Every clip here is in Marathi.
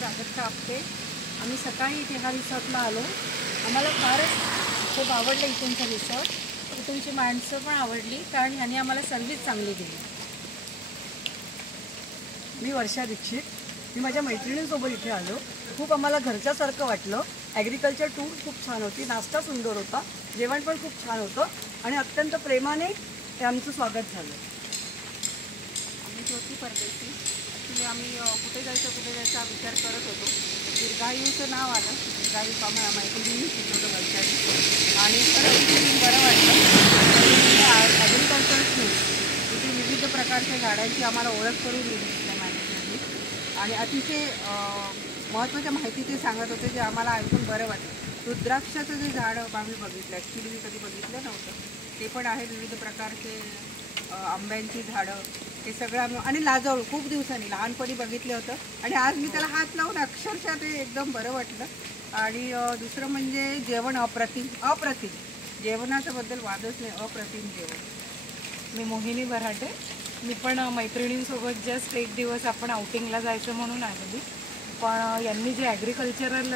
प्राजक्ता आपटे. आम्ही सकाळी इथे हा रिसॉर्टला आलो. आम्हाला फारच खूप आवडलं इथूनचं रिसॉर्ट. इथूनची माणसं पण आवडली कारण ह्यांनी आम्हाला सर्व्हिस चांगली दिली. मी वर्षा दीक्षित. मी माझ्या मैत्रिणींसोबत इथे आलो. खूप आम्हाला घरच्यासारखं वाटलं. ॲग्रिकल्चर टूर खूप छान होती. नाश्ता सुंदर होता. जेवण पण खूप छान होतं आणि अत्यंत प्रेमाने ते आमचं स्वागत झालं. आम्ही ज्योती परदेशी. ॲक्च्युली आम्ही कुठे जायचं हा विचार करत होतो. दीर्घायूचं नाव आलं. दीर्घायू मैत्रिणी शिकवलं वर्षाने आणि खरं बरं वाटलं. ॲग्रिकल्चर टूर इथे विविध प्रकारच्या झाडांची आम्हाला ओळख करून दिली त्या मॅनेजरनी आणि अतिशय महत्त्वाच्या माहिती ते सांगत होते जे आम्हाला ऐकून बरं वाटलं. रुद्राक्षाचं जे झाड आम्ही बघितलं, ॲक्च्युली मी कधी बघितलं नव्हतं. ते पण आहे. विविध प्रकारचे आंब्यांची झाडं, हे सगळं आम्ही आणि लाजाळू खूप दिवसांनी लहानपणी बघितलं होतं आणि आज मी त्याला हात लावून अक्षरशः ते एकदम बरं वाटलं. आणि दुसरं म्हणजे जेवण अप्रतिम जेवणाच्या बद्दल वादच नाही. अप्रतिम जेवण. मी मोहिनी बराटे. मी पण मैत्रिणींसोबत जस्ट एक दिवस आपण आउटिंगला जायचं म्हणून आलेली. पण यांनी जी ॲग्रिकल्चरल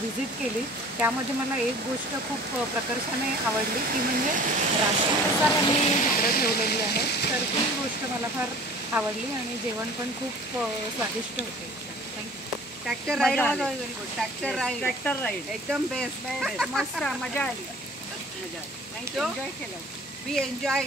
व्हिजिट केली त्यामध्ये मला एक गोष्ट खूप प्रकर्षाने आवडली ती म्हणजे राशीनुसार यांनी झाडं ठेवलेली आहेत. तर ती गोष्ट मला फार आवडली आणि जेवण पण खूप स्वादिष्ट होते. Thank you. Tractor ride was very good. Tractor ride एकदम बेस्ट मस्त. मजा आली. मजा आली. थँक्यू. एन्जॉय केलं. We enjoy.